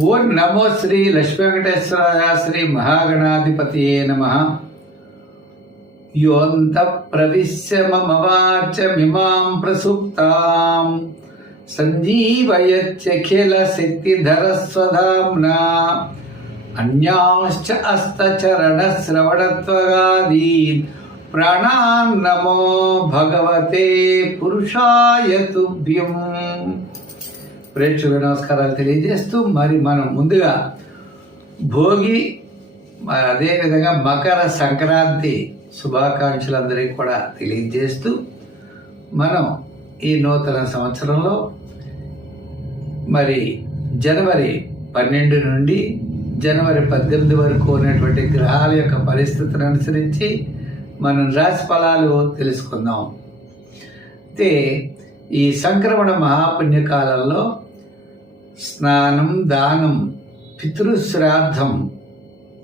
ఓం నమో శ్రీ లక్ష్మీ వెంకటేశ్వరాయ శ్రీ మహాగణాధిపతియే నమః. యోంత ప్రవిశ్య మమ వాచమిమాం ప్రసుప్తాం సంజీవయత్యఖిల శక్తిధరస్వధామ్నా అన్యాశ్చ అస్తచరణ శ్రవణత్వగాదీన్ ప్రాణాన్ నమో భగవతే పురుషాయ తుభ్యం. ప్రేక్షకుల నమస్కారాలు తెలియజేస్తూ మనం ముందుగా భోగి అదేవిధంగా మకర సంక్రాంతి శుభాకాంక్షలందరికీ కూడా తెలియజేస్తూ మనం ఈ నూతన సంవత్సరంలో జనవరి 12 నుండి జనవరి 18 వరకు ఉన్నటువంటి గ్రహాల యొక్క పరిస్థితిని అనుసరించి మనం రాశి ఫలాలు తెలుసుకుందాం. అయితే ఈ సంక్రమణ మహాపుణ్యకాలంలో స్నానం, దానం, పితృశ్రాద్ధం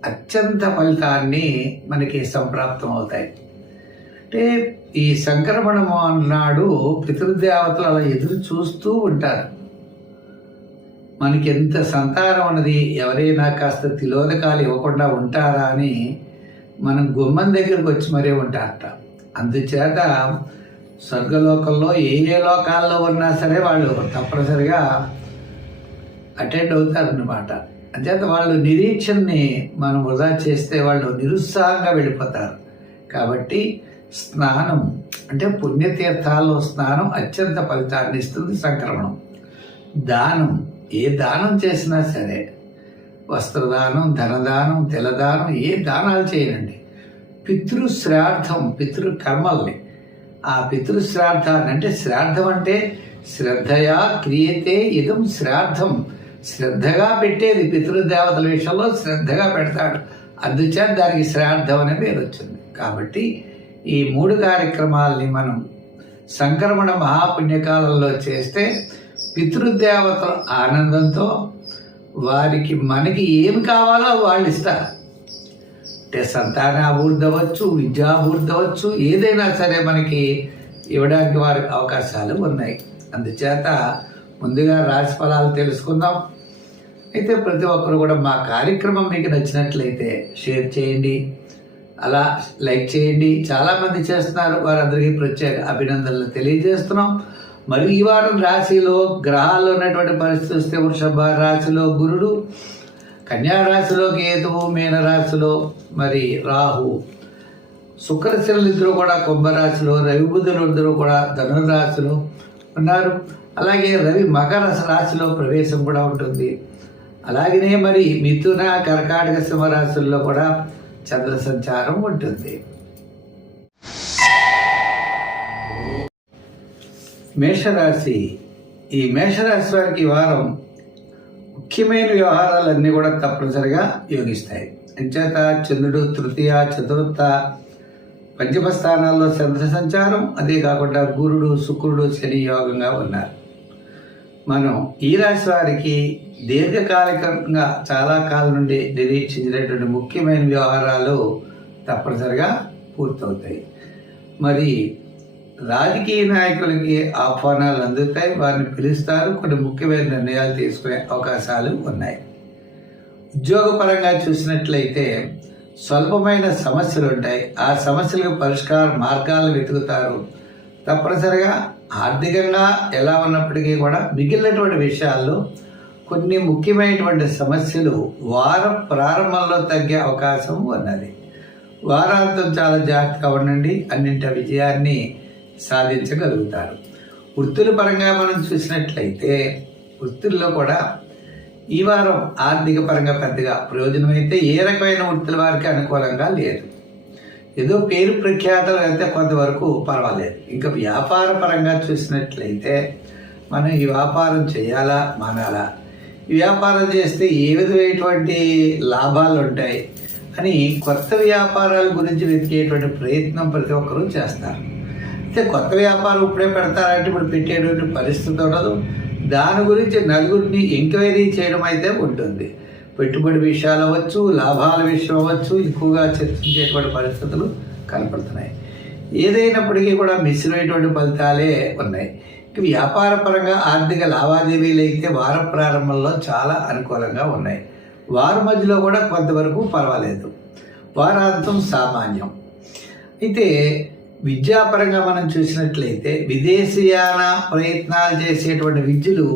అత్యంత ఫలితాన్ని మనకి సంప్రాప్తం అవుతాయి. అంటే ఈ సంక్రమణం అన్నాడు పితృదేవతలు అలా ఎదురు చూస్తూ ఉంటారు. మనకి ఎంత సంతానం ఉన్నది, ఎవరైనా కాస్త తిలోదకాలు ఇవ్వకుండా ఉంటారా అని మనం గుమ్మం దగ్గరకు వచ్చి మరీ ఉంటారట. అందుచేత స్వర్గలోకంలో ఏ లోకాల్లో ఉన్నా సరే వాళ్ళు తప్పనిసరిగా అటెండ్ అవుతారన్నమాట. అంచేత వాళ్ళు నిరీక్షణని మనం వృధా చేస్తే వాళ్ళు నిరుత్సాహంగా వెళ్ళిపోతారు. కాబట్టి స్నానం అంటే పుణ్యతీర్థాల్లో స్నానం అత్యంత ఫలితాన్ని ఇస్తుంది. సంక్రమణం, దానం, ఏ దానం చేసినా సరే, వస్త్రదానం, ధనదానం, తిలదానం, ఏ దానాలు చేయనండి. పితృశ్రాద్ధం, పితృకర్మల్ని, ఆ పితృశ్రాద్ధాన్ని అంటే శ్రాద్ధం అంటే శ్రద్ధయా క్రియతే ఇదం శ్రాద్ధం, శ్రద్ధగా పెట్టేది. పితృదేవతల విషయంలో శ్రద్ధగా పెడతాడు, అందుచేత దానికి శ్రాద్ధం అనే పేరు వచ్చింది. కాబట్టి ఈ 3 కార్యక్రమాలని మనం సంక్రమణ మహాపుణ్యకాలంలో చేస్తే పితృదేవతల ఆనందంతో వారికి మనకి ఏమి కావాలో వాళ్ళు ఇస్తారు. అంటే సంతానాభివృద్ధి అవ్వచ్చు, విద్యాభివృద్ధి అవ్వచ్చు, ఏదైనా సరే మనకి ఇవ్వడానికి వారికి అవకాశాలు ఉన్నాయి. అందుచేత ముందుగా రాశి ఫలాలు తెలుసుకుందాం. అయితే ప్రతి ఒక్కరు కూడా మా కార్యక్రమం మీకు నచ్చినట్లయితే షేర్ చేయండి, అలా లైక్ చేయండి. చాలామంది చేస్తున్నారు, వారందరికీ ప్రత్యేక అభినందనలు తెలియజేస్తున్నాం. మరి ఈ వారం రాశిలో గ్రహాల్లో ఉన్నటువంటి పరిస్థితి వస్తే వృషభ రాశిలో గురుడు, కన్యా రాశిలో కేతువు, మీన రాశిలో రాహు, శుక్రశనులు ఇద్దరు కూడా కుంభరాశిలో, రవి బుధులు ఇద్దరు కూడా ధనురాశిలో ఉన్నారు. అలాగే రవి మకర రాశిలో ప్రవేశం కూడా ఉంటుంది. అలాగనే మిథున, కర్కాటక, సింహరాశుల్లో కూడా చంద్ర సంచారం ఉంటుంది. మేషరాశి, ఈ మేషరాశి వారికి ఈ వారం ముఖ్యమైన వ్యవహారాలన్నీ కూడా తప్పనిసరిగా యోగిస్తాయి. అంచేత చంద్రుడు తృతీయ, చతుర్థ, పంచమ స్థానాల్లో చంద్ర సంచారం, అదే కాకుండా గురుడు, శుక్రుడు, శని యోగంగా ఉన్నారు. మనం ఈ రాశి వారికి దీర్ఘకాలికంగా చాలా కాలం నుండి నిరీక్షించినటువంటి ముఖ్యమైన వ్యవహారాలు తప్పనిసరిగా పూర్తవుతాయి. రాజకీయ నాయకులకి ఆహ్వానాలు అందుతాయి, వారిని పిలుస్తారు, కొన్ని ముఖ్యమైన నిర్ణయాలు తీసుకునే అవకాశాలు ఉన్నాయి. ఉద్యోగపరంగా చూసినట్లయితే స్వల్పమైన సమస్యలు ఉంటాయి, ఆ సమస్యలకు పరిష్కార మార్గాలను వెతుకుతారు. తప్పనిసరిగా ఆర్థికంగా ఎలా ఉన్నప్పటికీ కూడా మిగిలినటువంటి విషయాల్లో కొన్ని ముఖ్యమైనటువంటి సమస్యలు వారం ప్రారంభంలో తగ్గే అవకాశం ఉన్నది. వారాంతం చాలా జాగ్రత్తగా ఉండండి, అన్నింటి విజయాన్ని సాధించగలుగుతారు. వృత్తుల పరంగా మనం చూసినట్లయితే వృత్తుల్లో కూడా ఈ వారం ఆర్థిక పరంగా పెద్దగా ప్రయోజనం అయితే ఏ రకమైన వృత్తుల వారికి అనుకూలంగా లేదు. ఏదో పేరు ప్రఖ్యాతలు అయితే కొంతవరకు పర్వాలేదు. ఇంకా వ్యాపార పరంగా చూసినట్లయితే మనం ఈ వ్యాపారం చేయాలా మానాలా, ఈ వ్యాపారం చేస్తే ఏ విధమైనటువంటి లాభాలు ఉంటాయి అని కొత్త వ్యాపారాల గురించి వెతికేటువంటి ప్రయత్నం ప్రతి ఒక్కరూ చేస్తారు. అయితే కొత్త వ్యాపారం ఇప్పుడే పెడతారంటే ఇప్పుడు పెట్టేటువంటి పరిస్థితి ఉండదు. దాని గురించి నలుగురిని ఎంక్వైరీ చేయడం అయితే ఉంటుంది. పెట్టుబడి విషయాలు అవ్వచ్చు, లాభాల విషయం అవ్వచ్చు, ఎక్కువగా చర్చించేటువంటి పరిస్థితులు కనపడుతున్నాయి. ఏదైనప్పటికీ కూడా మిశ్రమైనటువంటి ఫలితాలే ఉన్నాయి. వ్యాపార పరంగా ఆర్థిక లావాదేవీలు అయితే వారం ప్రారంభంలో చాలా అనుకూలంగా ఉన్నాయి. వారం మధ్యలో కూడా కొంతవరకు పర్వాలేదు. వారాంతం సామాన్యం. అయితే విద్యాపరంగా మనం చూసినట్లయితే విదేశీయాన ప్రయత్నాలు చేసేటువంటి విద్యలు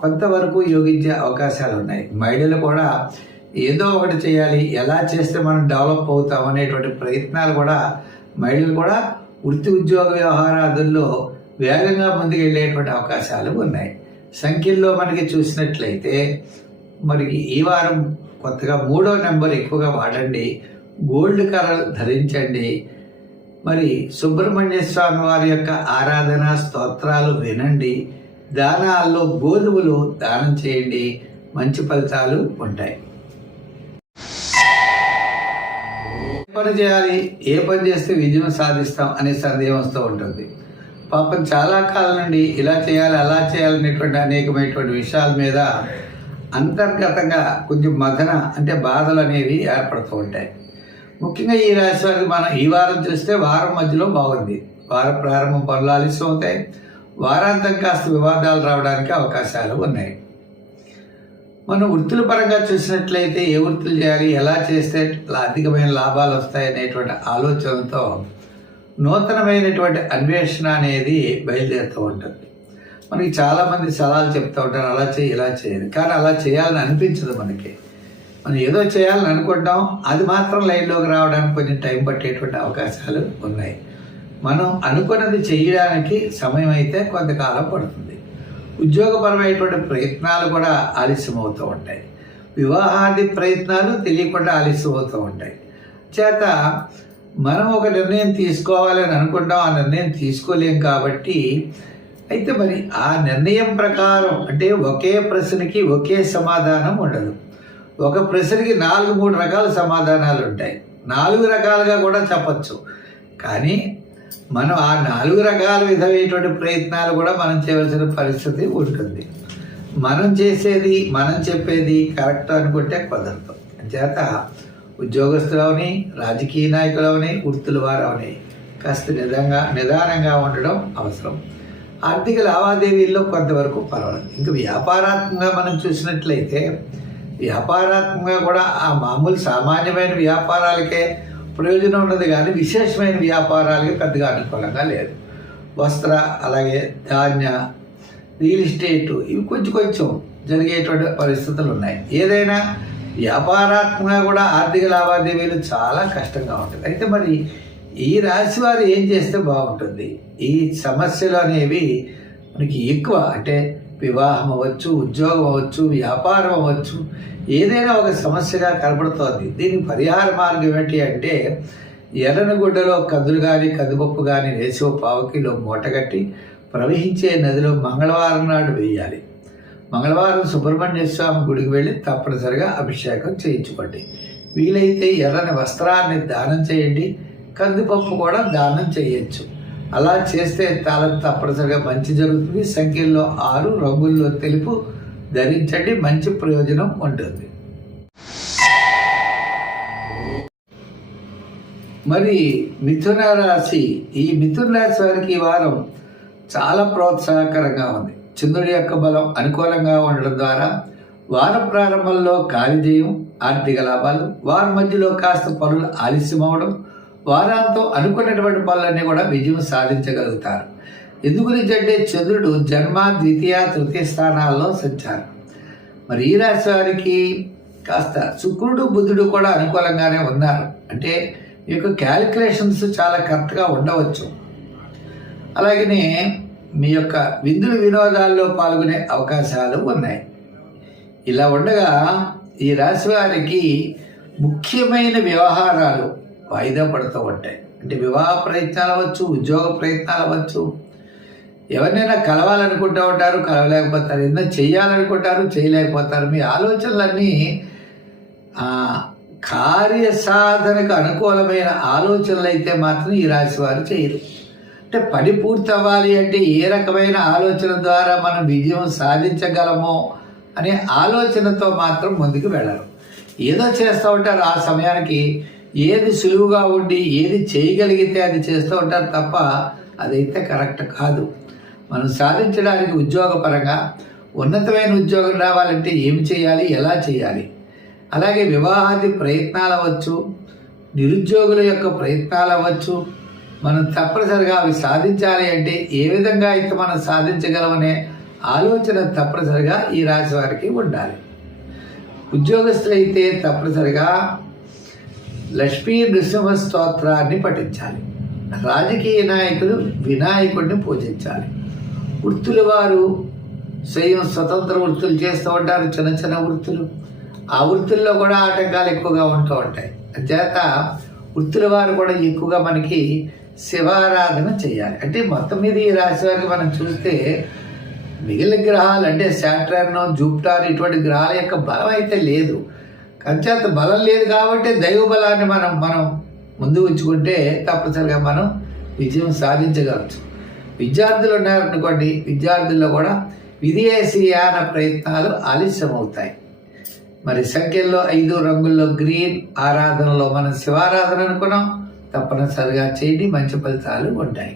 కొంతవరకు యోగించే అవకాశాలు ఉన్నాయి. మహిళలు కూడా ఏదో ఒకటి చేయాలి, ఎలా చేస్తే మనం డెవలప్ అవుతాం అనేటువంటి ప్రయత్నాలు కూడా మహిళలు కూడా వృత్తి ఉద్యోగ వ్యవహారాదుల్లో వేగంగా ముందుకు వెళ్ళేటువంటి అవకాశాలు ఉన్నాయి. సంఖ్యల్లో మనకి చూసినట్లయితే మనకి ఈ వారం కొత్తగా 3వ నెంబర్ ఎక్కువగా వాడండి, గోల్డ్ కలర్ ధరించండి, మరి సుబ్రహ్మణ్య స్వామి వారి యొక్క ఆరాధన స్తోత్రాలు వినండి, దానాల్లో గోధుమలు దానం చేయండి, మంచి ఫలితాలు ఉంటాయి. ఏ పని చేయాలి, ఏ పని చేస్తే విజయం సాధిస్తాం అనే సందేహం వస్తూ ఉంటుంది. పాపం చాలా కాలం నుండి ఇలా చేయాలి అలా చేయాలనేటువంటి అనేకమైనటువంటి విషయాల మీద అంతర్గతంగా కొంచెం మదన అంటే బాధలు అనేవి ఏర్పడుతూ ఉంటాయి. ముఖ్యంగా ఈ రాశి వారికి మనం ఈ వారం చూస్తే వారం మధ్యలో బాగుంది. వార ప్రారంభం పనులు ఆలస్యం అవుతాయి. వారాంతం కాస్త వివాదాలు రావడానికి అవకాశాలు ఉన్నాయి. మనం వృత్తుల పరంగా చూసినట్లయితే ఏ వృత్తులు చేయాలి, ఎలా చేస్తే అధికమైన లాభాలు వస్తాయి అనేటువంటి ఆలోచనలతో నూతనమైనటువంటి అన్వేషణ అనేది బయలుదేరుతూ ఉంటుంది. మనకి చాలామంది సలహాలు చెప్తూ ఉంటారు, అలా చేయి ఇలా చేయాలి, కానీ అలా చేయాలని అనిపించదు మనకి. మనం ఏదో చేయాలని అనుకుంటాం, అది మాత్రం లైన్లోకి రావడానికి కొంచెం టైం పట్టేటువంటి అవకాశాలు ఉన్నాయి. మనం అనుకున్నది చేయడానికి సమయం అయితే కొంతకాలం పడుతుంది. ఉద్యోగపరమైనటువంటి ప్రయత్నాలు కూడా ఆలస్యం అవుతూ ఉంటాయి. వివాహాది ప్రయత్నాలు తెలియకుండా ఆలస్యం అవుతూ ఉంటాయి. చేత మనం ఒక నిర్ణయం తీసుకోవాలని అనుకుంటాం, ఆ నిర్ణయం తీసుకోలేం. కాబట్టి అయితే మరి ఆ నిర్ణయం ప్రకారం అంటే ఒకే ప్రశ్నకి ఒకే సమాధానం ఉండదు. ఒక ప్రశ్నకి 3 రకాల సమాధానాలు ఉంటాయి. 4 రకాలుగా కూడా చెప్పచ్చు. కానీ మనం ఆ 4 రకాల విధమైనటువంటి ప్రయత్నాలు కూడా మనం చేయవలసిన పరిస్థితి ఉంటుంది. మనం చేసేది మనం చెప్పేది కరెక్ట్ అనుకుంటే కుదరదు. చేత ఉద్యోగస్తులవని, రాజకీయ నాయకులవని, వృత్తుల వారవని కాస్త నిదానంగా ఉండడం అవసరం. ఆర్థిక లావాదేవీల్లో కొంతవరకు పర్వాలేదు. ఇంకా వ్యాపారాత్మకంగా మనం చూసినట్లయితే వ్యాపారాత్మకంగా కూడా ఆ మామూలు సామాన్యమైన వ్యాపారాలకే ప్రయోజనం ఉన్నది, కానీ విశేషమైన వ్యాపారాలకి పెద్దగా అనుకూలంగా లేదు. వస్త్ర, అలాగే ధాన్య, రియల్ ఎస్టేట్ ఇవి కొంచెం జరిగేటువంటి పరిస్థితులు ఉన్నాయి. ఏదైనా వ్యాపారాత్మకంగా కూడా ఆర్థిక లావాదేవీలు చాలా కష్టంగా ఉంటుంది. అయితే మరి ఈ రాశి వారు ఏం చేస్తే బాగుంటుంది? ఈ సమస్యలు అనేవి మనకి ఎక్కువ, అంటే వివాహం అవ్వచ్చు, ఉద్యోగం అవ్వచ్చు, వ్యాపారం అవ్వచ్చు, ఏదైనా ఒక సమస్యగా కనబడుతోంది. దీనికి పరిహార మార్గం ఏంటి అంటే ఎర్రని గుడ్డలో కందులు కానీ కందిపప్పు కానీ వేసి 1/4 కిలో మూటగట్టి ప్రవహించే నదిలో మంగళవారం నాడు వేయాలి. మంగళవారం సుబ్రహ్మణ్య స్వామి గుడికి వెళ్ళి తప్పనిసరిగా అభిషేకం చేయించుకోండి. వీలైతే ఎర్రని వస్త్రాన్ని దానం చేయండి, కందిపప్పు కూడా దానం చేయొచ్చు. అలా చేస్తే తప్పనిసరిగా మంచి జరుగుతుంది. సంఖ్యల్లో 6, రంగుల్లో తెలుపు ధరించండి, మంచి ప్రయోజనం ఉంటుంది. మరి మిథున రాశి, ఈ మిథున రాశి వారికి ఈ వారం చాలా ప్రోత్సాహకరంగా ఉంది. చంద్రుడి యొక్క బలం అనుకూలంగా ఉండడం ద్వారా వార ప్రారంభంలో కార్యజయం, ఆర్థిక లాభాలు, వారం మధ్యలో కాస్త పనులు ఆలస్యం అవడం, వారాంతం అనుకున్నటువంటి పనులన్నీ కూడా విజయం సాధించగలుగుతారు. ఎందుగురించి అంటే చంద్రుడు జన్మ, ద్వితీయ, తృతీయ స్థానాల్లో సంచారం. మరి ఈ రాశి వారికి కాస్త శుక్రుడు, బుధుడు కూడా అనుకూలంగానే ఉన్నారు. అంటే మీ యొక్క క్యాలిక్యులేషన్స్ చాలా కరెక్ట్గా ఉండవచ్చు. అలాగనే మీ యొక్క విందులు వినోదాల్లో పాల్గొనే అవకాశాలు ఉన్నాయి. ఇలా ఉండగా ఈ రాశి వారికి ముఖ్యమైన వ్యవహారాలు వాయిదా పడుతూ ఉంటాయి. అంటే వివాహ ప్రయత్నాలు అవ్వచ్చు, ఉద్యోగ ప్రయత్నాలు అవ్వచ్చు, ఎవరినైనా కలవాలనుకుంటూ ఉంటారు, కలవలేకపోతారు, ఏదైనా చేయాలనుకుంటారు, చేయలేకపోతారు. మీ ఆలోచనలన్నీ కార్యసాధనకు అనుకూలమైన ఆలోచనలు అయితే మాత్రం ఈ రాశి వారు చేయరు. అంటే పని పూర్తి అవ్వాలి అంటే ఏ రకమైన ఆలోచన ద్వారా మనం విజయం సాధించగలమో అనే ఆలోచనతో మాత్రం ముందుకు వెళ్ళరు. ఏదో చేస్తూ ఉంటారు. ఆ సమయానికి ఏది సులువుగా ఉండి ఏది చేయగలిగితే అది చేస్తూ ఉంటారు తప్ప అదైతే కరెక్ట్ కాదు. మనం సాధించడానికి ఉద్యోగపరంగా ఉన్నతమైన ఉద్యోగం రావాలంటే ఏమి చేయాలి, ఎలా చేయాలి, అలాగే వివాహాది ప్రయత్నాలు అవ్వచ్చు, నిరుద్యోగుల యొక్క ప్రయత్నాలు అవ్వచ్చు, మనం తప్పనిసరిగా అవి సాధించాలి అంటే ఏ విధంగా అయితే మనం సాధించగలమనే ఆలోచన తప్పనిసరిగా ఈ రాశి వారికి ఉండాలి. ఉద్యోగస్తులైతే తప్పనిసరిగా లక్ష్మీ నృసింహ స్తోత్రాన్ని పఠించాలి. రాజకీయ నాయకులు వినాయకుడిని పూజించాలి. వృత్తుల వారు స్వతంత్ర వృత్తులు చేస్తూ ఉంటారు, చిన్న చిన్న వృత్తులు. ఆ వృత్తుల్లో కూడా ఆటంకాలు ఎక్కువగా ఉంటూ ఉంటాయి. చేత వృత్తుల వారు కూడా ఎక్కువగా మనకి శివారాధన చేయాలి. అంటే మొత్తం మీద ఈ రాశి వారికి మనం చూస్తే మిగిలిన గ్రహాలు అంటే సాటర్న్, జూపిటర్ ఇటువంటి గ్రహాల యొక్క బలం అయితే లేదు. అంచేత బలం లేదు కాబట్టి దైవ బలాన్ని మనం ముందు ఉంచుకుంటే తప్పనిసరిగా మనం విజయం సాధించగలచ్చు. విద్యార్థులు ఉన్నారనుకోండి, విద్యార్థుల్లో కూడా విదేశీయాన ప్రయత్నాలు ఆలస్యమవుతాయి. మరి సంఖ్యల్లో 5 రంగుల్లో గ్రీన్ ఆరాధనలో మనం శివారాధన అనుకున్నాం, తప్పనిసరిగా చేయండి, మంచి ఫలితాలు ఉంటాయి.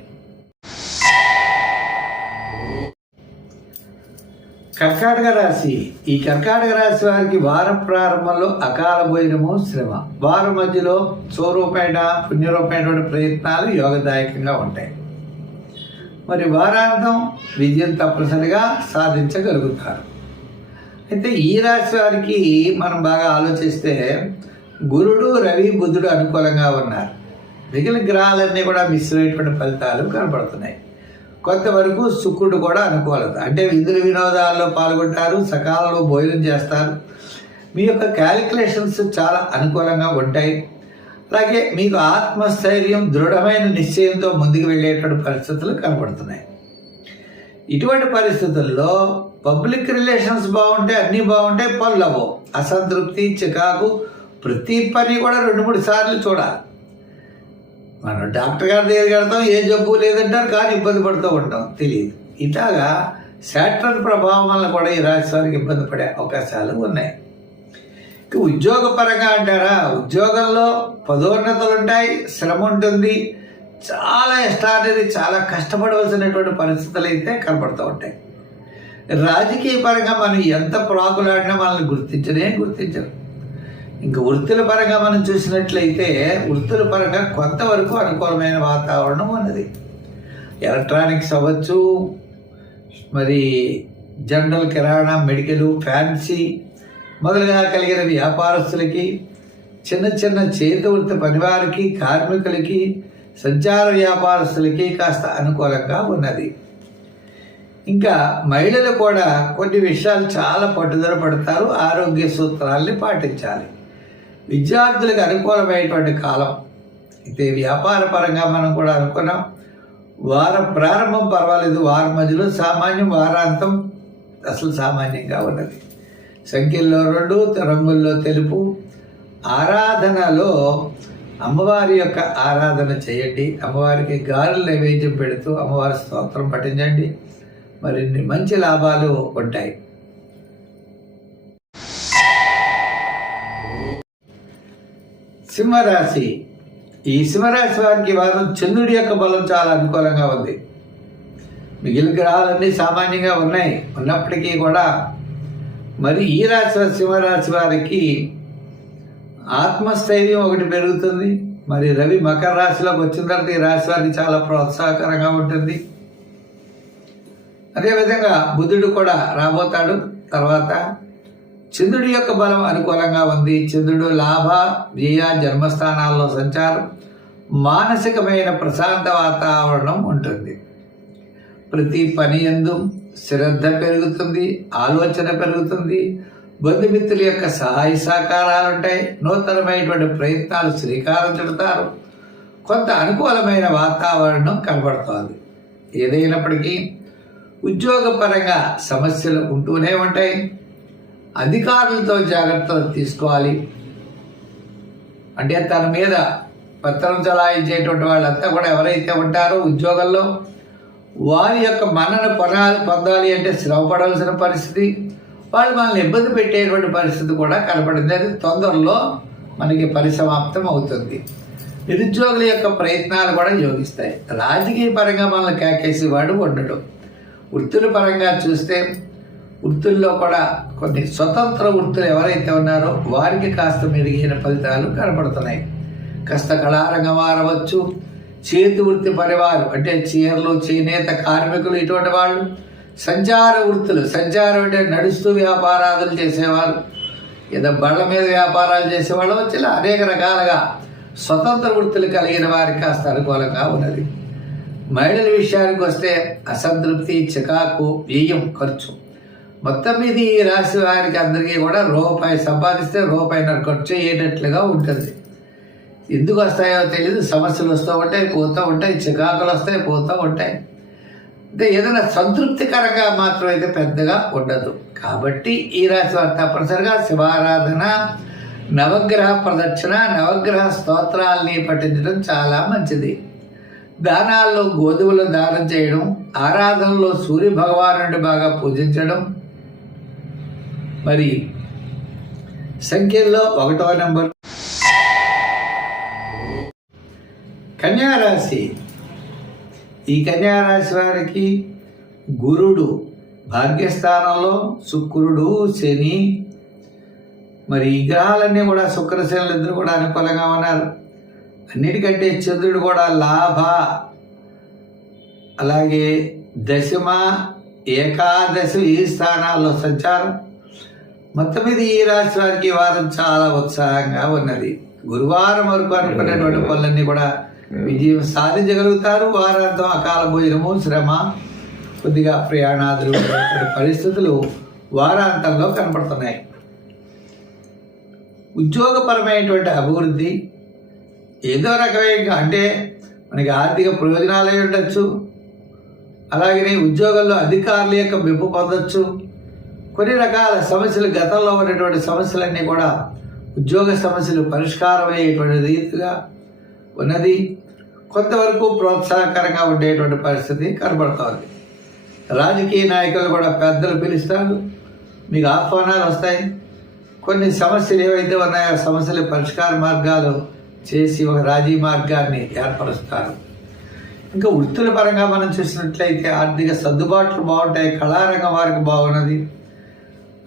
కర్కాటక రాశి. ఈ కర్కాటక రాశి వారికి వారం ప్రారంభంలో అకాల భోజనము, శ్రమ, వారం మధ్యలో స్వరూపేణ పుణ్యరూపమైనటువంటి ప్రయత్నాలు యోగదాయకంగా ఉంటాయి. మరి వారాంతం విజయం తప్పనిసరిగా సాధించగలుగుతారు. అయితే ఈ రాశి వారికి మనం బాగా ఆలోచిస్తే గురుడు, రవి, బుధుడు అనుకూలంగా ఉన్నారు. మిగిలిన గ్రహాలన్నీ కూడా మిశ్రమైనటువంటి ఫలితాలు కనబడుతున్నాయి. కొంతవరకు శుక్రుడు కూడా అనుకూలత, అంటే విందుల వినోదాల్లో పాల్గొంటారు, సకాలంలో భోజనం చేస్తారు, మీ యొక్క క్యాలిక్యులేషన్స్ చాలా అనుకూలంగా ఉంటాయి. అలాగే మీకు ఆత్మస్థైర్యం, దృఢమైన నిశ్చయంతో ముందుకు వెళ్ళేటువంటి పరిస్థితులు కనబడుతున్నాయి. ఇటువంటి పరిస్థితుల్లో పబ్లిక్ రిలేషన్స్ బాగుంటే అన్నీ బాగుంటాయి, పనులు అవ్వవు. అసంతృప్తి, చికాకు, ప్రతి పని కూడా 2-3 సార్లు చూడాలి. మనం డాక్టర్ గారి దగ్గరికి వెళ్తాం, ఏ జబ్బు లేదంటారు, కానీ ఇబ్బంది పడుతూ ఉంటాం, తెలియదు. ఇలాగా సాటర్న్ ప్రభావం వల్ల కూడా ఈ రాశి వారికి ఇబ్బంది పడే అవకాశాలు ఉన్నాయి. ఉద్యోగ పరంగా అంటారా, ఉద్యోగంలో పదోన్నతులు ఉంటాయి, శ్రమ ఉంటుంది, చాలా ఎస్టార్డరీ, చాలా కష్టపడవలసినటువంటి పరిస్థితులు అయితే కనపడుతూ ఉంటాయి. రాజకీయ పరంగా మనం ఎంత ప్రాకులాడినా మనల్ని గుర్తించరు. ఇంకా వృత్తుల పరంగా మనం చూసినట్లయితే వృత్తుల పరంగా కొంతవరకు అనుకూలమైన వాతావరణం ఉన్నది. ఎలక్ట్రానిక్స్ అవ్వచ్చు, మరి జనరల్, కిరాణా, మెడికల్, ఫ్యాన్సీ మొదలుగా కలిగిన వ్యాపారస్తులకి, చిన్న చిన్న చేతి వృత్తి పనివారికి, కార్మికులకి, సంచార వ్యాపారస్తులకి కాస్త అనుకూలంగా ఉన్నది. ఇంకా మహిళలు కూడా కొన్ని విషయాలు చాలా పట్టుదల పడతారు, ఆరోగ్య సూత్రాల్ని పాటించాలి. విద్యార్థులకు అనుకూలమైనటువంటి కాలం. అయితే వ్యాపార పరంగా మనం కూడా అనుకున్నాం, వారం ప్రారంభం పర్వాలేదు, వారం మధ్యలో సామాన్యం, వారాంతం అసలు సామాన్యంగా ఉన్నది. సంఖ్యల్లో 2, రంగుల్లో తెలుపు. ఆరాధనలో అమ్మవారి యొక్క ఆరాధన చేయండి, అమ్మవారికి గారెలు నైవేద్యం పెడుతూ అమ్మవారి స్తోత్రం పఠించండి, మరిన్ని మంచి లాభాలు ఉంటాయి. సింహరాశి. ఈ సింహరాశి వారికి వారం చంద్రుడి యొక్క బలం చాలా అనుకూలంగా ఉంది. మిగిలిన గ్రహాలన్నీ సామాన్యంగా ఉన్నప్పటికీ కూడా మరి ఈ రాశి సింహరాశి వారికి ఆత్మస్థైర్యం ఒకటి పెరుగుతుంది. మరి రవి మకర రాశిలోకి వచ్చిన తర్వాత ఈ రాశి వారికి చాలా ప్రోత్సాహకరంగా ఉంటుంది. అదేవిధంగా బుధుడు కూడా రాబోతాడు. తర్వాత చంద్రుడి యొక్క బలం అనుకూలంగా ఉంది. చంద్రుడు లాభ, వ్యయ, జన్మస్థానాల్లో సంచారం, మానసికమైన ప్రశాంత వాతావరణం ఉంటుంది. ప్రతి పని యందు శ్రద్ధ పెరుగుతుంది, ఆలోచన పెరుగుతుంది, బంధుమిత్రుల యొక్క సహాయ సహకారాలు ఉంటాయి, నూతనమైనటువంటి ప్రయత్నాలు శ్రీకారం చుడతారు, కొంత అనుకూలమైన వాతావరణం కనబడుతోంది. ఏదైనప్పటికీ ఉద్యోగపరంగా సమస్యలు ఉంటూనే ఉంటాయి. అధికారులతో జాగ్రత్తలు తీసుకోవాలి. అంటే తన మీద పత్రం చలాయించేటువంటి వాళ్ళంతా కూడా ఎవరైతే ఉంటారో ఉద్యోగంలో వారి యొక్క మన్నను పొందాలి అంటే శ్రమ పడవలసిన పరిస్థితి, వాళ్ళు మనల్ని ఇబ్బంది పెట్టేటువంటి పరిస్థితి కూడా కనపడింది. అది తొందరలో మనకి పరిసమాప్తం అవుతుంది. నిరుద్యోగుల యొక్క ప్రయత్నాలు కూడా యోగిస్తాయి. రాజకీయ పరంగా మనల్ని కేకేసేవాడు ఉండడు. వృత్తుల పరంగా చూస్తే వృత్తుల్లో కూడా కొన్ని స్వతంత్ర వృత్తులు ఎవరైతే ఉన్నారో వారికి కాస్త మెరుగైన ఫలితాలు కనపడుతున్నాయి. కాస్త కళారంగం వారవచ్చు, చేతి వృత్తి పనివారు అంటే చీరలు, చేనేత కార్మికులు, ఇటువంటి వాళ్ళు, సంచార వృత్తులు, సంచారం అంటే నడుస్తూ వ్యాపారాలు చేసేవారు, ఏదో బళ్ళ మీద వ్యాపారాలు చేసేవాళ్ళు వచ్చి ఇలా అనేక రకాలుగా స్వతంత్ర వృత్తులు కలిగిన వారికి కాస్త అనుకూలంగా ఉన్నది. మహిళల విషయానికి వస్తే అసంతృప్తి, చికాకు, వ్యయం, ఖర్చు, మొత్తం మీద ఈ రాశి వారికి అందరికీ కూడా రూపాయి సంపాదిస్తే రూపాయిన్నర ఖర్చు అయ్యేటట్లుగా ఉంటుంది. ఎందుకు వస్తాయో తెలియదు, సమస్యలు వస్తూ ఉంటాయి, పోతూ ఉంటాయి, చికాకులు వస్తాయి, పోతూ ఉంటాయి. అంటే ఏదైనా సంతృప్తికరంగా మాత్రం అయితే పెద్దగా ఉండదు. కాబట్టి ఈ రాశి వారు తప్పనిసరిగా శివారాధన, నవగ్రహ ప్రదక్షిణ, నవగ్రహ స్తోత్రాలని పఠించడం చాలా మంచిది. దానాల్లో గోధుమలు దానం చేయడం, ఆరాధనలో సూర్య భగవానుడిని బాగా పూజించడం, మరి సంఖ్యల్లో 1వ నెంబర్. కన్యారాశి. ఈ కన్యారాశి వారికి గురుడు భాగ్యస్థానంలో, శుక్రుడు, శని, మరి ఈ గ్రహాలన్నీ కూడా శుక్రశనులు ఇద్దరు కూడా అనుకూలంగా ఉన్నారు. అన్నిటికంటే చంద్రుడు కూడా లాభ, అలాగే దశమ, ఏకాదశి ఈ స్థానాల్లో సంచారం. మొత్తం మీద ఈ రాశి వారికి ఈ వారం చాలా ఉత్సాహంగా ఉన్నది. గురువారం వరకు అనుకునేటువంటి పనులన్నీ కూడా విజయం సాధించగలుగుతారు. వారాంతం అకాల భోజనము, శ్రమ, కొద్దిగా ప్రయాణాదులు పరిస్థితులు వారాంతంలో కనపడుతున్నాయి. ఉద్యోగపరమైనటువంటి అభివృద్ధి ఏదో రకమైన అంటే మనకి ఆర్థిక ప్రయోజనాలు ఉండొచ్చు, అలాగే ఉద్యోగంలో అధికారుల యొక్క మెప్పు పొందొచ్చు. కొన్ని రకాల సమస్యలు, గతంలో ఉన్నటువంటి సమస్యలన్నీ కూడా ఉద్యోగ సమస్యలు పరిష్కారం అయ్యేటువంటి రీతిగా ఉన్నది. కొంతవరకు ప్రోత్సాహకరంగా ఉండేటువంటి పరిస్థితి కనబడుతోంది. రాజకీయ నాయకులు కూడా పెద్దలు పిలుస్తారు, మీకు ఆహ్వానాలు వస్తాయి. కొన్ని సమస్యలు ఏవైతే ఉన్నాయో సమస్యల పరిష్కార మార్గాలు చేసి ఒక రాజీ మార్గాన్ని ఏర్పరుస్తారు. ఇంకా వృత్తుల పరంగా మనం చూసినట్లయితే ఆర్థిక సర్దుబాట్లు బాగుంటాయి. కళారంగం వారికి బాగున్నది.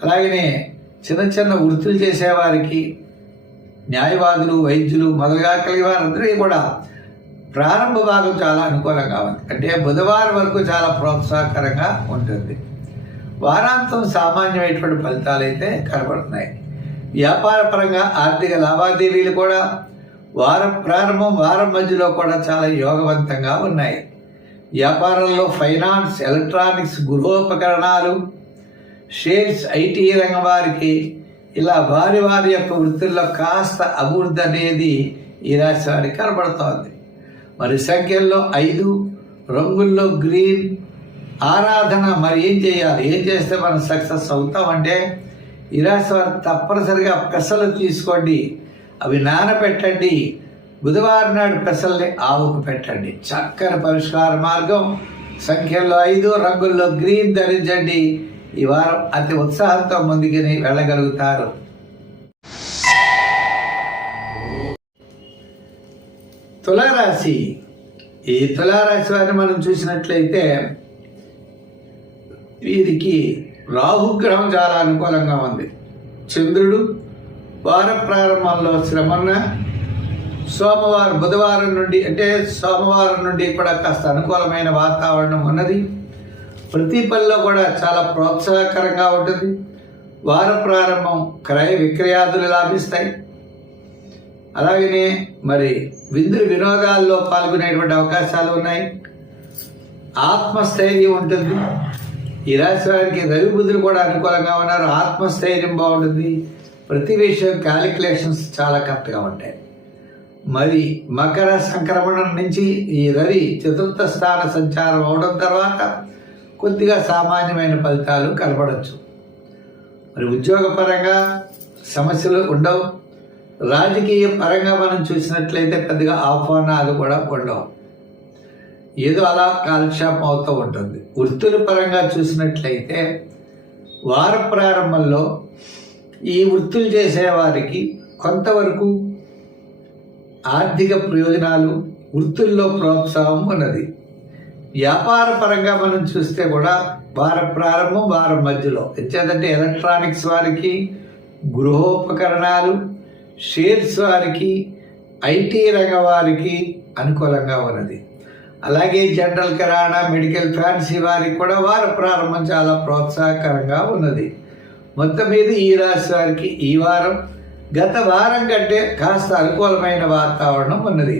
అలాగనే చిన్న చిన్న వృత్తులు చేసేవారికి, న్యాయవాదులు, వైద్యులు మొదలుగా కలిగే వారందరికీ కూడా ప్రారంభ భాగం చాలా అనుకూలంగా ఉంది. అంటే బుధవారం వరకు చాలా ప్రోత్సాహకరంగా ఉంటుంది. వారాంతం సామాన్యమైనటువంటి ఫలితాలు అయితే కనబడుతున్నాయి. వ్యాపార పరంగా ఆర్థిక లావాదేవీలు కూడా వారం ప్రారంభం, వారం మధ్యలో కూడా చాలా యోగవంతంగా ఉన్నాయి. వ్యాపారంలో ఫైనాన్స్, ఎలక్ట్రానిక్స్, గృహోపకరణాలు, షేర్స్, ఐటీ రంగం వారికి ఇలా వారి వారి యొక్క వృత్తుల్లో కాస్త అభివృద్ధి అనేది ఈ రాశి వారికి కనబడుతోంది. మరి సంఖ్యల్లో 5, రంగుల్లో గ్రీన్, ఆరాధన. మరి ఏం చేయాలి, ఏం చేస్తే మనం సక్సెస్ అవుతామంటే ఈ రాశి వారు తప్పనిసరిగా పెసలు తీసుకోండి, అవి నానబెట్టండి. బుధవారం నాడు పెసల్ని ఆవుకు పెట్టండి. చక్కని పరిష్కార మార్గం. సంఖ్యల్లో 5, రంగుల్లో గ్రీన్ ధరించండి. ఈ వారం అతి ఉత్సాహంతో ముందుకు వెళ్ళగలుగుతారు. తులారాశి. ఈ తులారాశి వారిని మనం చూసినట్లయితే వీరికి రాహుగ్రహం చాలా అనుకూలంగా ఉంది. చంద్రుడు వార ప్రారంభంలో శ్రమణ, బుధవారం నుండి అంటే సోమవారం నుండి కూడా కాస్త అనుకూలమైన వాతావరణం ఉన్నది. ప్రతి పనిలో కూడా చాలా ప్రోత్సాహకరంగా ఉంటుంది. వార ప్రారంభం క్రయ విక్రయాదులు లాభిస్తాయి. అలాగనే మరి విందులు వినోదాల్లో పాల్గొనేటువంటి అవకాశాలు ఉన్నాయి. ఆత్మస్థైర్యం ఉంటుంది. ఈ రాశి వారికి రవి బుధులు కూడా అనుకూలంగా ఉన్నారు. ఆత్మస్థైర్యం బాగుంటుంది. ప్రతి విషయం క్యాలిక్యులేషన్స్ చాలా కరెక్ట్గా ఉంటాయి. మరి మకర సంక్రమణం నుంచి ఈ రవి చతుర్థ స్థాన సంచారం అవడం తర్వాత కొద్దిగా సామాన్యమైన ఫలితాలు కనపడవచ్చు. మరి ఉద్యోగపరంగా సమస్యలు ఉండవు. రాజకీయ పరంగా మనం చూసినట్లయితే పెద్దగా ఆహ్వానాలు కూడా ఉండవు. ఏదో అలా కాలక్షేపం అవుతూ ఉంటుంది. వృత్తుల పరంగా చూసినట్లయితే వార ప్రారంభంలో ఈ వృత్తులు చేసేవారికి కొంతవరకు ఆర్థిక ప్రయోజనాలు, వృత్తుల్లో ప్రోత్సాహం ఉన్నది. వ్యాపార పరంగా మనం చూస్తే కూడా వార ప్రారంభం వారం మధ్యలో ఎంచేదంటే ఎలక్ట్రానిక్స్ వారికి, గృహోపకరణాలు, షేర్స్ వారికి, ఐటీ రంగం వారికి అనుకూలంగా ఉన్నది. అలాగే జనరల్ కిరాణా, మెడికల్, ఫ్యాన్సీ వారికి కూడా వార ప్రారంభం చాలా ప్రోత్సాహకరంగా ఉన్నది. మొత్తం మీద ఈ రాశి వారికి ఈ వారం గత వారం కంటే కాస్త అనుకూలమైన వాతావరణం ఉన్నది.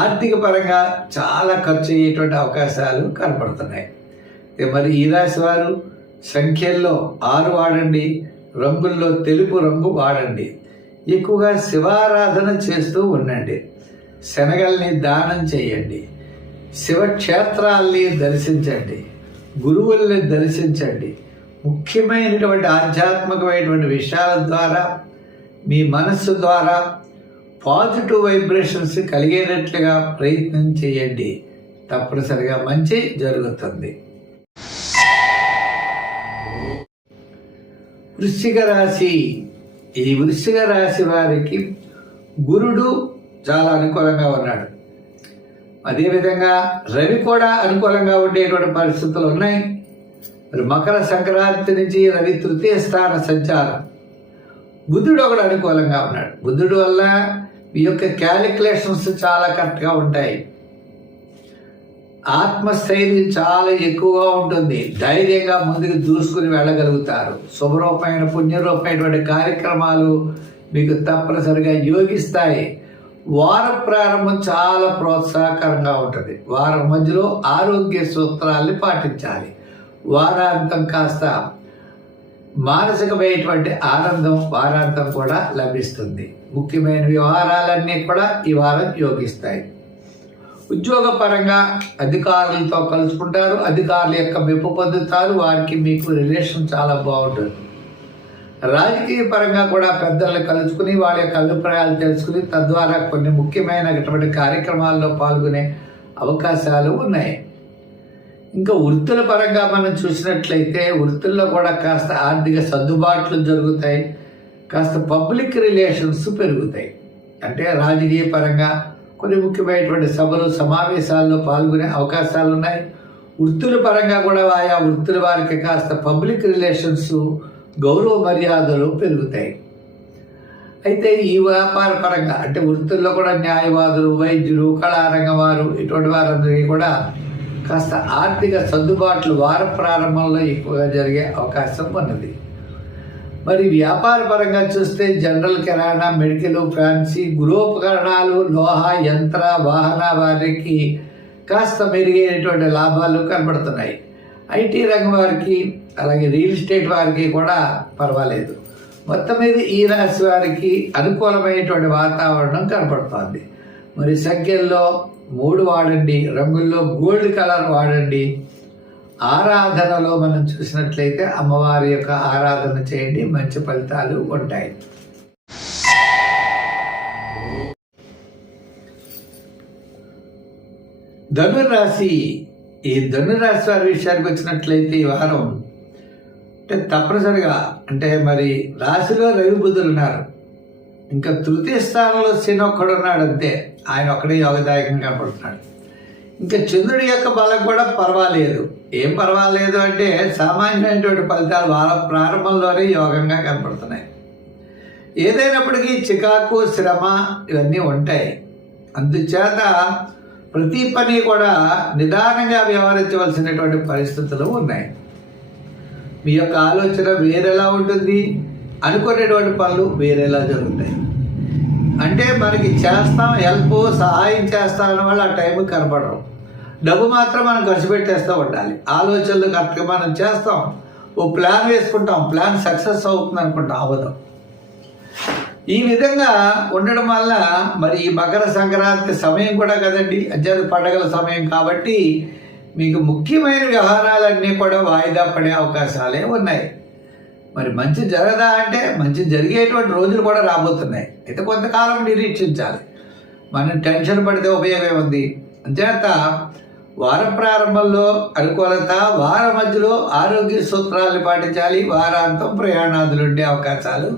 ఆర్థిక పరంగా చాలా ఖర్చు అయ్యేటువంటి అవకాశాలు కనపడుతున్నాయి. మరి ఈ రాశి వారు సంఖ్యల్లో 6 వాడండి, రంగుల్లో తెలుపు రంగు వాడండి, ఎక్కువగా శివారాధన చేస్తూ ఉండండి, శనగల్ని దానం చేయండి, శివక్షేత్రాల్ని దర్శించండి, గురువుల్ని దర్శించండి. ముఖ్యమైనటువంటి ఆధ్యాత్మికమైనటువంటి విషయాల ద్వారా మీ మనస్సు ద్వారా పాజిటివ్ వైబ్రేషన్స్ కలిగేటట్లుగా ప్రయత్నం చేయండి. తప్పనిసరిగా మంచి జరుగుతుంది. వృశ్చిక రాశి. ఈ వృశ్చిక రాశి వారికి గురుడు చాలా అనుకూలంగా ఉన్నాడు. అదేవిధంగా రవి కూడా అనుకూలంగా ఉండేటువంటి పరిస్థితులు ఉన్నాయి. మరి మకర సంక్రాంతి నుంచి రవి తృతీయ స్థాన సంచారం, బుధుడు ఒకడు అనుకూలంగా ఉన్నాడు. బుధుడు వల్ల మీ యొక్క క్యాలిక్యులేషన్స్ చాలా కరెక్ట్గా ఉంటాయి. ఆత్మస్థైర్యం చాలా ఎక్కువగా ఉంటుంది. ధైర్యంగా ముందుకు దూసుకుని వెళ్ళగలుగుతారు. శుభరూపమైన పుణ్యరూపమైనటువంటి కార్యక్రమాలు మీకు తప్పనిసరిగా యోగిస్తాయి. వార ప్రారంభం చాలా ప్రోత్సాహకరంగా ఉంటుంది. వారం మధ్యలో ఆరోగ్య సూత్రాల్ని పాటించాలి. వారాంతం కాస్త మానసికమైనటువంటి ఆనందం వారాంతం కూడా లభిస్తుంది. ముఖ్యమైన వ్యవహారాలన్నీ కూడా ఈ వారం యోగిస్తాయి. ఉద్యోగ పరంగా అధికారులతో కలుసుకుంటారు. అధికారుల యొక్క మెప్పు పొందుతారు. వారికి మీకు రిలేషన్ చాలా బాగుంటుంది. రాజకీయ పరంగా కూడా పెద్దలను కలుసుకుని వాళ్ళ యొక్క అభిప్రాయాలు తెలుసుకుని తద్వారా కొన్ని ముఖ్యమైనటువంటి కార్యక్రమాల్లో పాల్గొనే అవకాశాలు ఉన్నాయి. ఇంకా వృత్తుల పరంగా మనం చూసినట్లయితే వృత్తుల్లో కూడా కాస్త ఆర్థిక సర్దుబాట్లు జరుగుతాయి. కాస్త పబ్లిక్ రిలేషన్స్ పెరుగుతాయి. అంటే రాజకీయ పరంగా కొన్ని ముఖ్యమైనటువంటి సభలు సమావేశాల్లో పాల్గొనే అవకాశాలు ఉన్నాయి. వృత్తుల పరంగా కూడా ఆయా వృత్తుల వారికి కాస్త పబ్లిక్ రిలేషన్స్, గౌరవ మర్యాదలు పెరుగుతాయి. అయితే ఈ వ్యాపార పరంగా అంటే వృత్తుల్లో కూడా న్యాయవాదులు, వైద్యులు, కళారంగం వారు ఇటువంటి వారందరికీ కూడా కాస్త ఆర్థిక సర్దుబాట్లు వార ప్రారంభంలో ఎక్కువగా జరిగే అవకాశం ఉన్నది. మరి వ్యాపార పరంగా చూస్తే జనరల్ కిరాణా, మెడికల్, ఫ్యాన్సీ, గృహోపకరణాలు, లోహ, యంత్ర, వాహన వారికి కాస్త మెరుగైనటువంటి లాభాలు కనబడుతున్నాయి. ఐటీ రంగం వారికి అలాగే రియల్ ఎస్టేట్ వారికి కూడా పర్వాలేదు. మొత్తం మీద ఈ రాశి వారికి అనుకూలమైనటువంటి వాతావరణం కనపడుతోంది. మరి సంఖ్యల్లో 3 వాడండి, రంగుల్లో గోల్డ్ కలర్ వాడండి. ఆరాధనలో మనం చూసినట్లయితే అమ్మవారి యొక్క ఆరాధన చేయండి, మంచి ఫలితాలు ఉంటాయి. ధనురాశి. ఈ ధనురాశి వారి విషయానికి వచ్చినట్లయితే ఈ వారం అంటే తప్పనిసరిగా అంటే మరి రాశిలో రవి బుధులు ఉన్నారు. ఇంకా తృతీయ స్థానంలో శని ఒక్కడు ఉన్నాడు, అంతే. ఆయన ఒక్కడే యోగదాయకంగా కనపడుతున్నాడు. ఇంకా చంద్రుడి యొక్క బలం కూడా పర్వాలేదు. ఏం పర్వాలేదు అంటే సామాన్యమైనటువంటి ఫలితాలు వార ప్రారంభంలోనే యోగంగా కనపడుతున్నాయి. ఏదైనప్పటికీ చికాకు, శ్రమ ఇవన్నీ ఉంటాయి. అందుచేత ప్రతి పని కూడా నిదానంగా వ్యవహరించవలసినటువంటి పరిస్థితులు ఉన్నాయి. మీ యొక్క ఆలోచన వేరేలా ఉంటుంది, అనుకునేటువంటి పనులు వేరేలా జరుగుతాయి. అంటే మనకి చేస్తాం, హెల్ప్, సహాయం చేస్తాం అన్న వాళ్ళు ఆ టైంకి కనపడరు. డబ్బు మాత్రం మనం ఖర్చు పెట్టేస్తూ ఉండాలి. ఆలోచనలు కరెక్ట్గా మనం చేస్తాం, ఓ ప్లాన్ వేసుకుంటాం, ప్లాన్ సక్సెస్ అవుతుంది అనుకుంటాం, అవ్వదు. ఈ విధంగా ఉండడం వల్ల మరి ఈ మకర సంక్రాంతి సమయం కూడా కదండి, అత్యంత పండగల సమయం కాబట్టి మీకు ముఖ్యమైన వ్యవహారాలన్నీ కూడా వాయిదా పడే అవకాశాలే ఉన్నాయి. మరి మంచి జరగదా అంటే మంచి జరిగేటువంటి రోజులు కూడా రాబోతున్నాయి. అయితే కొంతకాలం నిరీక్షించాలి. మనం టెన్షన్ పడితే ఉపయోగం ఉంది. అంచేత వార ప్రారంభంలో అనుకూలత, వార మధ్యలో ఆరోగ్య సూత్రాలు పాటించాలి. వారాంతం ప్రయాణాదులు ఉండే అవకాశాలు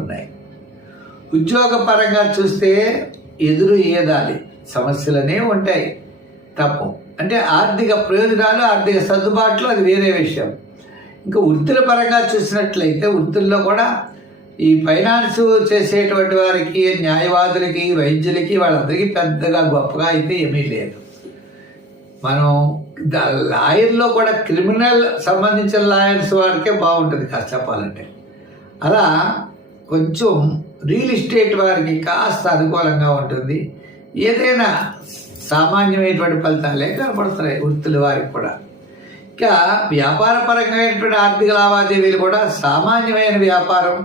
ఉన్నాయి. ఉద్యోగ పరంగా చూస్తే ఎదురు ఏదాలి, సమస్యలనే ఉంటాయి, తప్పు. అంటే ఆర్థిక ప్రయోజనాలు, ఆర్థిక సర్దుబాట్లు అది వేరే విషయం. ఇంకా వృత్తుల పరంగా చూసినట్లయితే వృత్తుల్లో కూడా ఈ ఫైనాన్స్ చేసేటువంటి వారికి, న్యాయవాదులకి, వైద్యులకి, వాళ్ళందరికీ పెద్దగా గొప్పగా అయితే ఏమీ లేదు. మనం లాయర్లో కూడా క్రిమినల్ సంబంధించిన లాయర్స్ వారికే బాగుంటుంది కాస్త చెప్పాలంటే. అలా కొంచెం రియల్ ఎస్టేట్ వారికి కాస్త అనుకూలంగా ఉంటుంది. ఏదైనా సామాన్యమైనటువంటి ఫలితాలే కనపడుతున్నాయి వృత్తుల వారికి కూడా. ఇంకా వ్యాపారపరమైనటువంటి ఆర్థిక లావాదేవీలు కూడా సామాన్యమైన వ్యాపారం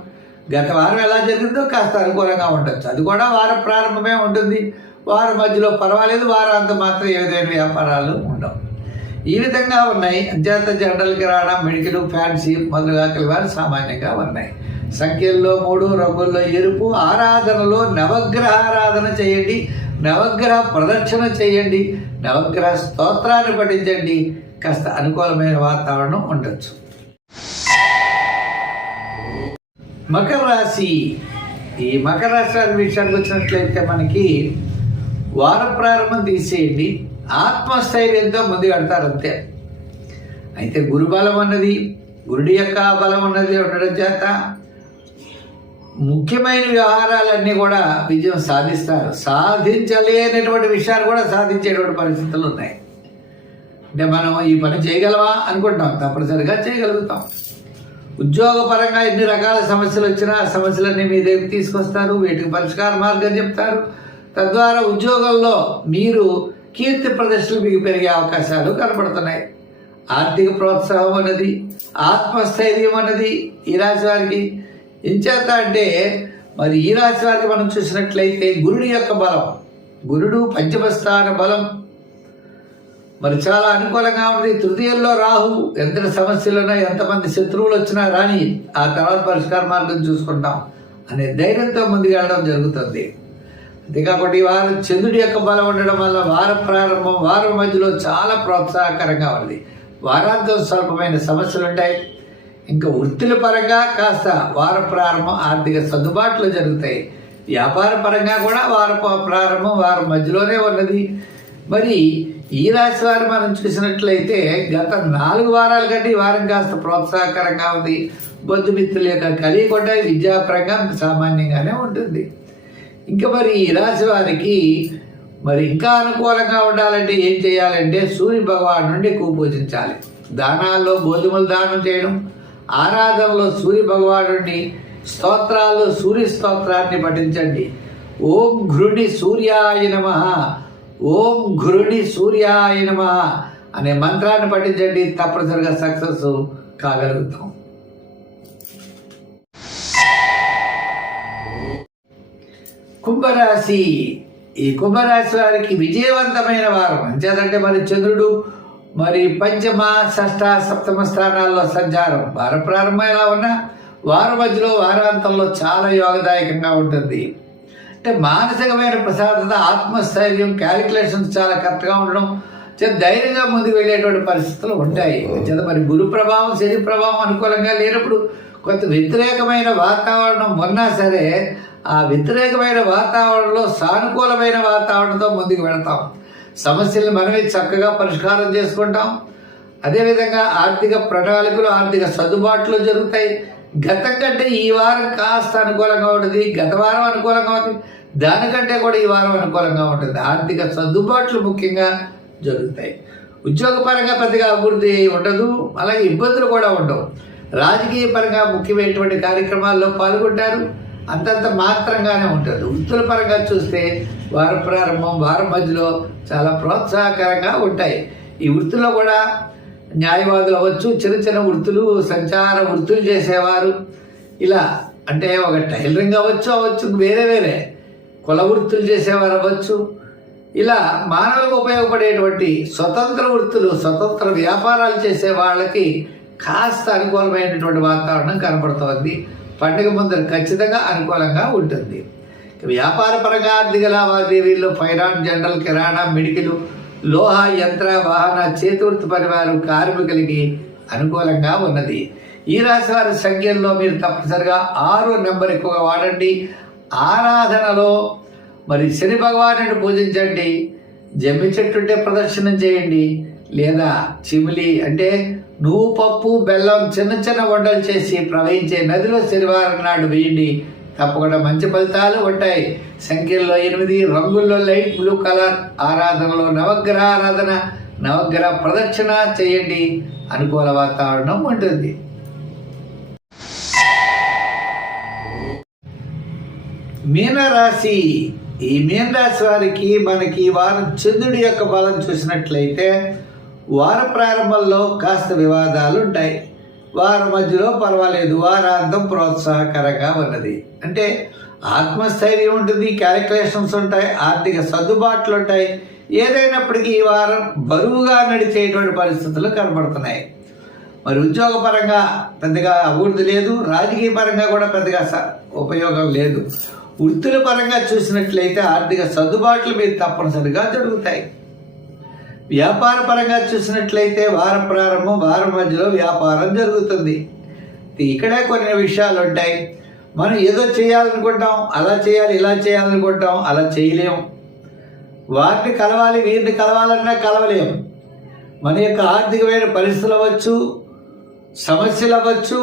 గత వారం ఎలా జరిగిందో కాస్త అనుకూలంగా ఉండొచ్చు. అది కూడా వారం ప్రారంభమే ఉంటుంది, వారం మధ్యలో పర్వాలేదు, వారాంతం మాత్రం ఏ విధమైన వ్యాపారాలు ఉండవు. ఈ విధంగా ఉన్నాయి. అంచేత జనరల్ కిరాణా, మెడికల్, ఫ్యాన్సీ మొదలుగా కలివారు సామాన్యంగా ఉన్నాయి. సంఖ్యల్లో 3, రంగుల్లో ఎరుపు. ఆరాధనలో నవగ్రహ ఆరాధన చేయండి, నవగ్రహ ప్రదక్షిణ చేయండి, నవగ్రహ స్తోత్రాన్ని పఠించండి. కాస్త అనుకూలమైన వాతావరణం ఉండొచ్చు. మకర రాశి. ఈ మకర రాశి విషయానికి వచ్చినట్లయితే మనకి వార ప్రారంభం తీసేయండి, ఆత్మస్థైర్యంతో ముందుకు వెళ్తారు అంతే. అయితే గురు బలం అన్నది, గురుడి యొక్క బలం అన్నది ఉండడం చేత ముఖ్యమైన వ్యవహారాలన్నీ కూడా విజయం సాధిస్తారు. సాధించలేనటువంటి విషయాలు కూడా సాధించేటువంటి పరిస్థితులు ఉన్నాయి. అంటే మనం ఈ పని చేయగలవా అనుకుంటాం, తప్పనిసరిగా చేయగలుగుతాం. ఉద్యోగపరంగా ఎన్ని రకాల సమస్యలు వచ్చినా ఆ సమస్యలన్నీ మీ దగ్గరికి తీసుకొస్తారు, వీటికి పరిష్కార మార్గం చెప్తారు. తద్వారా ఉద్యోగంలో మీరు కీర్తి ప్రదర్శనలు మీకు పెరిగే అవకాశాలు కనపడుతున్నాయి. ఆర్థిక ప్రోత్సాహం అన్నది, ఆత్మస్థైర్యం అన్నది ఈ రాశి వారికి. ఎంచేత అంటే మరి ఈ రాశి వారికి మనం చూసినట్లయితే గురుడి యొక్క బలం, గురుడు పంచమస్థాన బలం మరి చాలా అనుకూలంగా ఉంది. తృతీయంలో రాహు, ఎంత సమస్యలు ఉన్నా, ఎంతమంది శత్రువులు వచ్చినా రాని ఆ తర్వాత పరిష్కార మార్గం చూసుకుంటాం అనే ధైర్యంతో ముందుకు వెళ్ళడం జరుగుతుంది. అంతేకాకుండా ఈ వారం చంద్రుడి యొక్క బలం ఉండడం వల్ల వార ప్రారంభం, వారం మధ్యలో చాలా ప్రోత్సాహకరంగా ఉంది. వారాంతం స్వల్పమైన సమస్యలు ఉంటాయి. ఇంకా వృత్తుల పరంగా కాస్త వార ప్రారంభం ఆర్థిక సర్దుబాట్లు జరుగుతాయి. వ్యాపార పరంగా కూడా వార ప్రారంభం వారం మధ్యలోనే ఉన్నది. మరి ఈ రాశి వారు మనం చూసినట్లయితే గత 4 వారాల కంటే ఈ వారం కాస్త ప్రోత్సాహకరంగా ఉంది. బంధుమిత్రుల యొక్క కలిగి కూడా విద్యాపరంగా సామాన్యంగానే ఉంటుంది. ఇంకా మరి ఈ రాశి వారికి మరి ఇంకా అనుకూలంగా ఉండాలంటే ఏం చేయాలంటే సూర్య భగవాన్ నుండి ఎక్కువ పూజించాలి. దానాల్లో గోధుమలు దానం చేయడం, ఆరాధనలో సూర్య భగవానుడిని, స్తోత్రాల్లో సూర్య స్తోత్రాన్ని పఠించండి. ఓం ఘృణి సూర్యాయ నమః, ఓం ఘృణి సూర్యాయ నమః అనే మంత్రాన్ని పఠించండి. తప్పనిసరిగా సక్సెస్ కాగలుగుతాం. కుంభరాశి. ఈ కుంభరాశి వారికి విజయవంతమైన వారం. అంచేతంటే మరి చంద్రుడు మరి పంచమ, షష్ఠ, సప్తమ స్థానాల్లో సంచారం. వార ప్రారంభం ఎలా ఉన్నా వారం మధ్యలో వారాంతంలో చాలా యోగదాయకంగా ఉంటుంది. అంటే మానసికమైన ప్రశాంతత, ఆత్మస్థైర్యం, క్యాలిక్యులేషన్స్ చాలా కరెక్ట్గా ఉండడం, ధైర్యంగా ముందుకు వెళ్ళేటువంటి పరిస్థితులు ఉంటాయి. మరి గురు ప్రభావం, శని ప్రభావం అనుకూలంగా లేనప్పుడు కొంత వ్యతిరేకమైన వాతావరణం ఉన్నా సరే ఆ వ్యతిరేకమైన వాతావరణంలో సానుకూలమైన వాతావరణంతో ముందుకు వెళతాం. సమస్యలను మనమే చక్కగా పరిష్కారం చేసుకుంటాం. అదేవిధంగా ఆర్థిక ప్రణాళికలు, ఆర్థిక సర్దుబాట్లు జరుగుతాయి. గతం కంటే ఈ వారం కాస్త అనుకూలంగా ఉంటుంది, గత వారం అనుకూలంగా ఉంటుంది, దానికంటే కూడా ఈ వారం అనుకూలంగా ఉంటుంది. ఆర్థిక సర్దుబాట్లు ముఖ్యంగా జరుగుతాయి. ఉద్యోగపరంగా పెద్దగా అభివృద్ధి ఉండదు, అలాగే ఇబ్బందులు కూడా ఉండవు. రాజకీయ పరంగా ముఖ్యమైనటువంటి కార్యక్రమాల్లో పాల్గొంటారు, అంతంత మాత్రంగానే ఉంటుంది. వృత్తుల పరంగా చూస్తే వార ప్రారంభం, వారం మధ్యలో చాలా ప్రోత్సాహకరంగా ఉంటాయి. ఈ వృత్తుల్లో కూడా న్యాయవాదులు అవ్వచ్చు, చిన్న చిన్న వృత్తులు, సంచార వృత్తులు చేసేవారు, ఇలా అంటే ఒక టైలరింగ్ అవ్వచ్చు, వేరే వేరే కుల వృత్తులు చేసేవారు అవ్వచ్చు. ఇలా మానవులకు ఉపయోగపడేటువంటి స్వతంత్ర వృత్తులు, స్వతంత్ర వ్యాపారాలు చేసే వాళ్ళకి కాస్త అనుకూలమైనటువంటి వాతావరణం కనపడుతోంది. పండుగ ముందర ఖచ్చితంగా అనుకూలంగా ఉంటుంది. వ్యాపార పరంగా ఆర్థిక లావాదేవీల్లో ఫైనాన్స్, జనరల్ కిరాణా, మెడికల్, లోహ, యంత్ర, వాహన, చేతివృత్తి పరివారు, కార్మికులకి అనుకూలంగా ఉన్నది. ఈ రాశి వారి సంఖ్యల్లో మీరు తప్పనిసరిగా 6 నెంబర్ ఎక్కువగా వాడండి. ఆరాధనలో మరి శని భగవానుడిని పూజించండి, జమ్మి చెట్టు ఉంటే ప్రదక్షిణం చేయండి, లేదా చిమిలి అంటే నువ్వు పప్పు బెల్లం చిన్న చిన్న వంటలు చేసి ప్రవహించే నదిలో శనివారం నాడు వేయండి. తప్పకుండా మంచి ఫలితాలు ఉంటాయి. సంఖ్యల్లో 8, రంగుల్లో లైట్ బ్లూ కలర్, ఆరాధనలో నవగ్రహ ఆరాధన, నవగ్రహ ప్రదక్షిణ చేయండి. అనుకూల వాతావరణం ఉంటుంది. మీనరాశి. ఈ మీనరాశి వారికి మనకి ఈ వారం చంద్రుడి యొక్క బలం చూసినట్లయితే వార ప్రారంభంలో కాస్త వివాదాలు ఉంటాయి, వారం మధ్యలో పర్వాలేదు, వారాంతం ప్రోత్సాహకరంగా ఉన్నది. అంటే ఆత్మస్థైర్యం ఉంటుంది, క్యాలిక్యులేషన్స్ ఉంటాయి, ఆర్థిక సర్దుబాట్లు ఉంటాయి. ఏదైనప్పటికీ ఈ వారం బరువుగా నడిచేటువంటి పరిస్థితులు కనబడుతున్నాయి. మరి ఉద్యోగపరంగా పెద్దగా అభివృద్ధి లేదు, రాజకీయ పరంగా కూడా పెద్దగా ఉపయోగం లేదు. వృత్తుల పరంగా చూసినట్లయితే ఆర్థిక సర్దుబాట్లు మీరు తప్పనిసరిగా జరుగుతాయి. వ్యాపార పరంగా చూసినట్లయితే వార ప్రారంభం వారం మధ్యలో వ్యాపారం జరుగుతుంది. ఇక్కడే కొన్ని విషయాలు ఉంటాయి. మనం ఏదో చేయాలనుకుంటాం, అలా చేయాలి, ఇలా చేయాలనుకుంటాం, అలా చేయలేం. వారిని కలవాలి, వీరిని కలవాలన్నా కలవలేం. మన యొక్క ఆర్థికమైన పరిస్థితులు అవ్వచ్చు, సమస్యలు అవ్వచ్చు,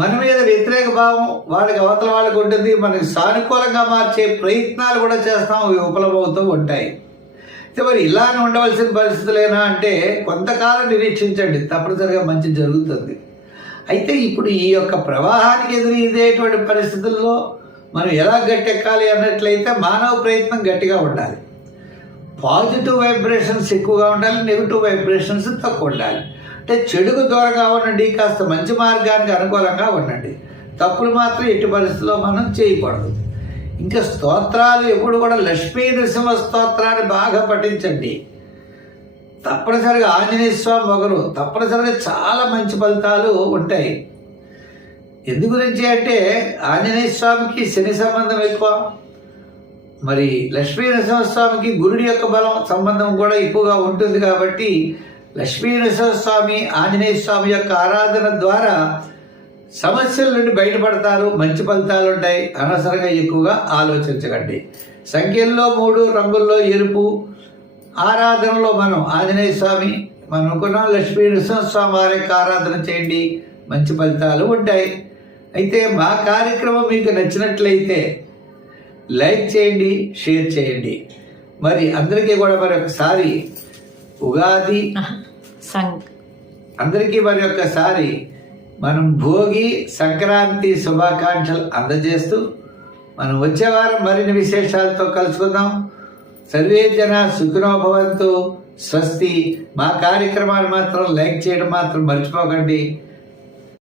మన మీద వ్యతిరేక భావం వాళ్ళకి అవతల వాళ్ళకి ఉంటుంది. మనకి సానుకూలంగా మార్చే ప్రయత్నాలు కూడా చేస్తాం, విఫలమవుతూ ఉంటాయి. మరి ఇలానే ఉండవలసిన పరిస్థితులేనా అంటే కొంతకాలం నిరీక్షించండి, తప్పనిసరిగా మంచి జరుగుతుంది. అయితే ఇప్పుడు ఈ యొక్క ప్రవాహానికి ఎదురీదేటువంటి పరిస్థితుల్లో మనం ఎలా గట్టెక్కాలి అన్నట్లయితే మానవ ప్రయత్నం గట్టిగా ఉండాలి. పాజిటివ్ వైబ్రేషన్స్ ఎక్కువగా ఉండాలి, నెగిటివ్ వైబ్రేషన్స్ తక్కువ ఉండాలి. అంటే చెడుకు దూరంగా ఉండండి, కాస్త మంచి మార్గానికి అనుకూలంగా ఉండండి. తప్పులు మాత్రం ఎట్టి పరిస్థితుల్లో మనం చేయకూడదు. ఇంకా స్తోత్రాలు ఎప్పుడు కూడా లక్ష్మీ నృసింహ స్తోత్రాన్ని బాగా పఠించండి. తప్పనిసరిగా ఆంజనేయ స్వామి ఒకరు, తప్పనిసరిగా చాలా మంచి ఫలితాలు ఉంటాయి. ఎందు గురించి అంటే ఆంజనేయ స్వామికి శని సంబంధం ఎక్కువ, మరి లక్ష్మీ నరసింహస్వామికి గురుడి యొక్క బలం సంబంధం కూడా ఎక్కువగా ఉంటుంది. కాబట్టి లక్ష్మీ నరసింహస్వామి ఆంజనేయ స్వామి యొక్క ఆరాధన ద్వారా సమస్యల నుండి బయటపడతారు, మంచి ఫలితాలు ఉంటాయి. అనవసరంగా ఎక్కువగా ఆలోచించకండి. సంఖ్యల్లో 3, రంగుల్లో ఎరుపు, ఆరాధనలో మనం ఆంజనేయ స్వామి, మనం అనుకున్నాం లక్ష్మీ నరసింహస్వామి వారి యొక్క ఆరాధన చేయండి, మంచి ఫలితాలు ఉంటాయి. అయితే మా కార్యక్రమం మీకు నచ్చినట్లయితే లైక్ చేయండి, షేర్ చేయండి. మరి అందరికీ కూడా మరి ఒకసారి ఉగాది అందరికీ మరి ఒక్కసారి మనం భోగి సంక్రాంతి శుభాకాంక్షలు అందజేస్తూ మనం వచ్చే వారం మరిన్ని విశేషాలతో కలుసుకుందాం. సర్వే జన సుఖినో భవంతు. స్వస్తి. మా కార్యక్రమాలు మాత్రం లైక్ చేయడం మాత్రం మర్చిపోకండి.